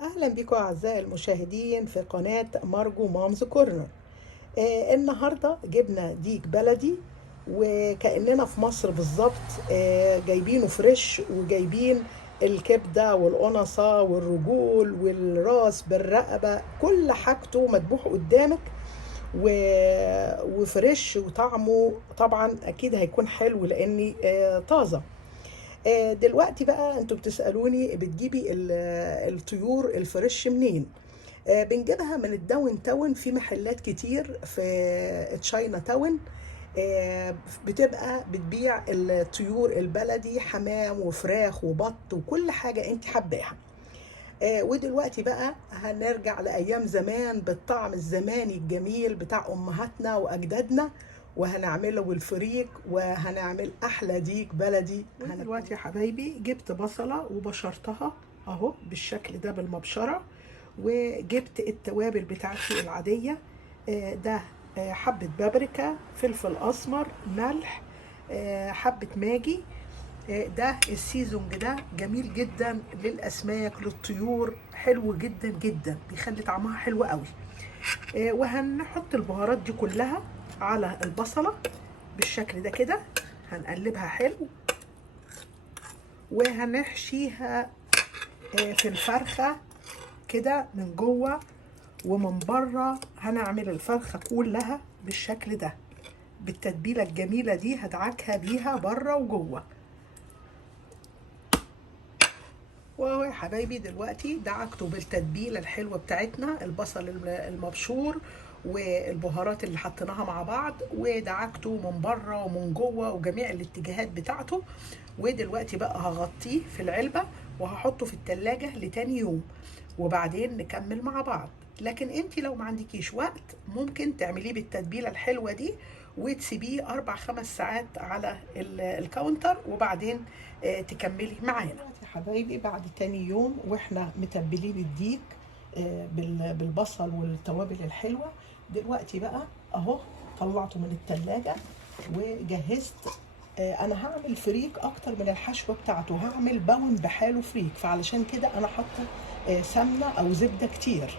أهلا بكم أعزائي المشاهدين في قناة مارجو مامز كورنر. النهاردة جبنا ديك بلدي وكأننا في مصر بالظبط. جايبينه فريش وجايبين الكبدة والقنصة والرجول والراس بالرقبة، كل حاجته مذبوح قدامك وفريش، وطعمه طبعا أكيد هيكون حلو لأني طازة. دلوقتي بقى انتوا بتسألوني بتجيبي الطيور الفريش منين؟ بنجيبها من الداون تاون، في محلات كتير في تشاينا تاون. بتبقى بتبيع الطيور البلدي، حمام وفراخ وبط وكل حاجة انت حباها. ودلوقتي بقى هنرجع لأيام زمان بالطعم الزماني الجميل بتاع أمهاتنا وأجدادنا، وهنعمله الفريك وهنعمل أحلى ديك بلدي. ودلوقتي يا حبايبي جبت بصلة وبشرتها أهو بالشكل ده بالمبشرة، وجبت التوابل بتاعتي العادية. ده حبة بابريكا، فلفل أسمر، ملح، حبة ماجي. ده السيزونج ده جميل جدا للأسماك للطيور، حلو جدا جدا، بيخلي طعمها حلو قوي. وهنحط البهارات دي كلها على البصلة بالشكل ده كده، هنقلبها حلو وهنحشيها في الفرخة كده من جوه ومن بره. هنعمل الفرخة كلها بالشكل ده بالتتبيلة الجميلة دي، هدعكها بيها بره وجوه. واهو يا حبايبي دلوقتي دعكته بالتتبيله الحلوه بتاعتنا، البصل المبشور والبهارات اللي حطيناها مع بعض، ودعكته من بره ومن جوه وجميع الاتجاهات بتاعته. ودلوقتي بقى هغطيه في العلبه وهحطه في التلاجة لتاني يوم، وبعدين نكمل مع بعض. لكن انت لو ما عندكيش وقت ممكن تعمليه بالتتبيله الحلوه دي وتسيبيه 4 5 ساعات على الكاونتر، وبعدين تكملي معانا. دلوقتي يا حبايبي بعد تاني يوم واحنا متبلين الديك بالبصل والتوابل الحلوه، دلوقتي بقى اهو طلعته من التلاجة وجهزت. انا هعمل فريك اكتر من الحشوه بتاعته، هعمل باون بحاله فريك، فعلشان كده انا حاطه سمنه او زبده كتير.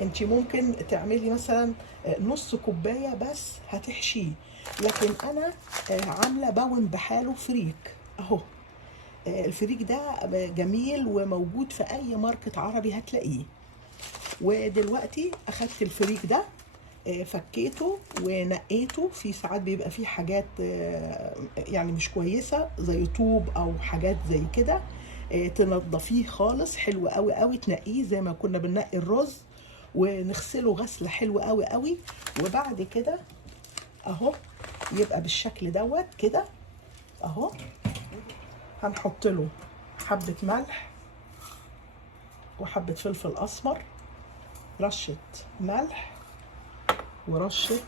انت ممكن تعملي مثلا نص كوبايه بس هتحشيه، لكن انا عامله باون بحاله فريك اهو. الفريك ده جميل وموجود في اي ماركت عربي هتلاقيه. ودلوقتي اخدت الفريك ده فكيته ونقيته، في ساعات بيبقى فيه حاجات يعني مش كويسه زي طوب او حاجات زي كده، تنضفيه خالص حلو قوي قوي، تنقيه زي ما كنا بننقي الرز ونغسله غسله حلوه قوي قوي. وبعد كده اهو يبقى بالشكل دوت كده اهو. هنحط له حبه ملح وحبه فلفل اسمر، رشه ملح ورشه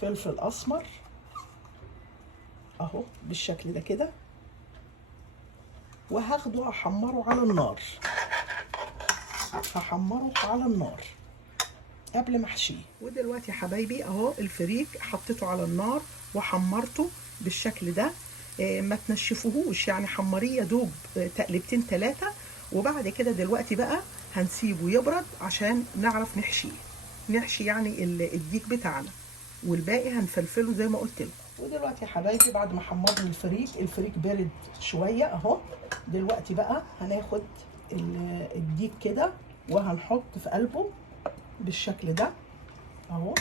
فلفل اسمر اهو بالشكل ده كده، وهاخده احمره على النار. هحمره على النار قبل ما احشيه. ودلوقتي يا حبايبي اهو الفريك حطيته على النار وحمرته بالشكل ده. ما تنشفوهوش، يعني حمريه يا دوب تقلبتين 3. وبعد كده دلوقتي بقى هنسيبه يبرد عشان نعرف نحشي يعني الديك بتاعنا، والباقي هنفلفله زي ما قلت لكم. ودلوقتي يا حبايبي بعد ما حمرنا الفريك برد شويه اهو. دلوقتي بقى هناخد الديك كده وهنحط في قلبه بالشكل ده اهو.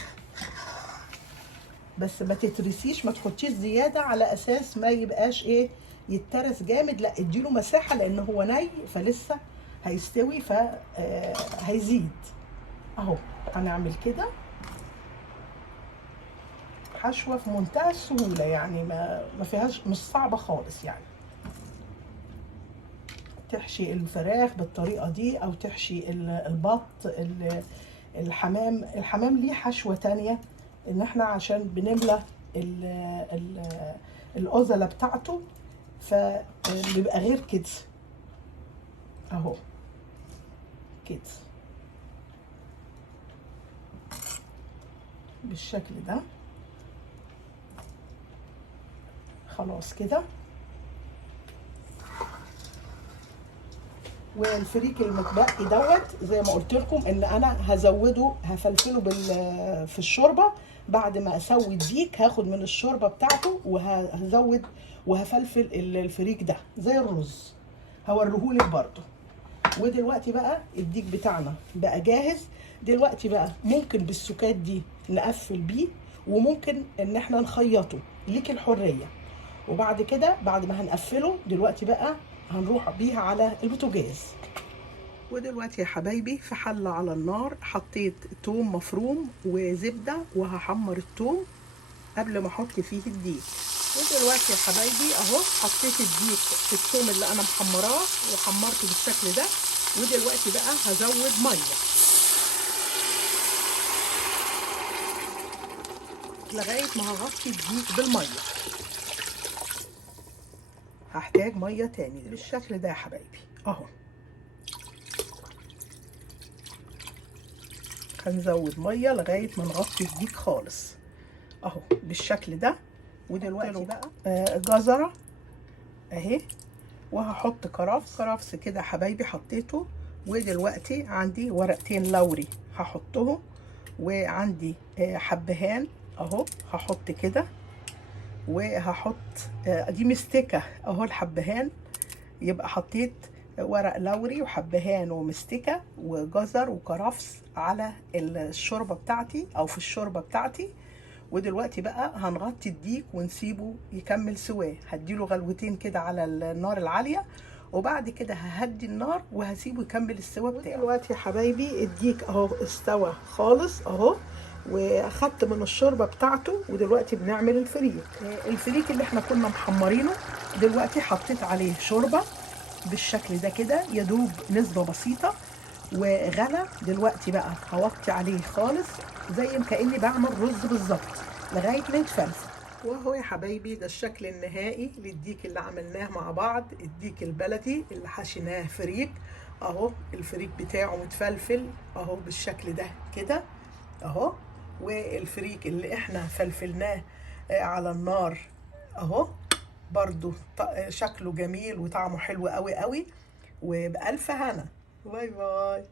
بس ما تترسيش، ما تحطيش زياده على اساس ما يبقاش ايه يترس جامد، لا اديله مساحه لان هو ني فلسه هيستوي فهيزيد اهو. هنعمل كده حشوه في منتهى السهوله، يعني ما فيهاش، مش صعبه خالص يعني. تحشي الفراخ بالطريقه دي او تحشي البط، الحمام ليه حشوه تانية، ان احنا عشان بنملى الأزلة بتاعته فبيبقى غير كده اهو كده بالشكل ده. خلاص كده والفريك المتبقي دوت زي ما قلت لكم ان انا هزوده، هفلفله في الشوربه. بعد ما اسوي الديك هاخد من الشوربه بتاعته وهزود وهفلفل الفريك ده زي الرز، هوريهولك برضو. ودلوقتي بقى الديك بتاعنا بقى جاهز. دلوقتي بقى ممكن بالسكات دي نقفل بيه، وممكن ان احنا نخيطه، ليك الحريه. وبعد كده بعد ما هنقفله دلوقتي بقى هنروح بيها على البوتاجاز. ودلوقتي يا حبايبي في حله على النار حطيت توم مفروم وزبده، وهحمر التوم قبل ما احط فيه الديك. ودلوقتي يا حبايبي اهو حطيت الديك في التوم اللي انا محمراه وحمرته بالشكل ده. ودلوقتي بقى هزود ميه لغايه ما هغطي الديك بالميه. هحتاج ميه تاني بالشكل ده يا حبايبي اهو. هنزود ميه لغايه ما نغطي الديك خالص اهو بالشكل ده. ودلوقتي بقى جزره اهي، وهحط كرفس كده يا حبايبي حطيته. ودلوقتي عندي ورقتين لوري هحطهم، وعندي حبهان اهو هحط كده، وهحط دي مستكه اهو الحبهان. يبقى حطيت ورق لوري وحبهان ومستكه وجزر وكرفس على الشوربه بتاعتي او في الشوربه بتاعتي. ودلوقتي بقى هنغطي الديك ونسيبه يكمل سواه. هديله غلوتين كده على النار العاليه، وبعد كده ههدي النار وهسيبه يكمل السوا بتاعه. دلوقتي يا حبايبي الديك اهو استوى خالص اهو، واخدت من الشوربه بتاعته. ودلوقتي بنعمل الفريك اللي احنا كنا محمرينه. دلوقتي حطيت عليه شوربه بالشكل ده كده، يدوب نسبه بسيطه وغلى. دلوقتي بقى هوطي عليه خالص زي ما كاني بعمل رز بالظبط لغايه ما يتفلفل. وهو يا حبايبي ده الشكل النهائي للديك اللي عملناه مع بعض، الديك البلدي اللي حشيناه فريك اهو. الفريك بتاعه متفلفل اهو بالشكل ده كده اهو، والفريك اللي احنا فلفلناه على النار اهو برضو شكله جميل وطعمه حلو قوي قوي. وبألف هنا. باي باي.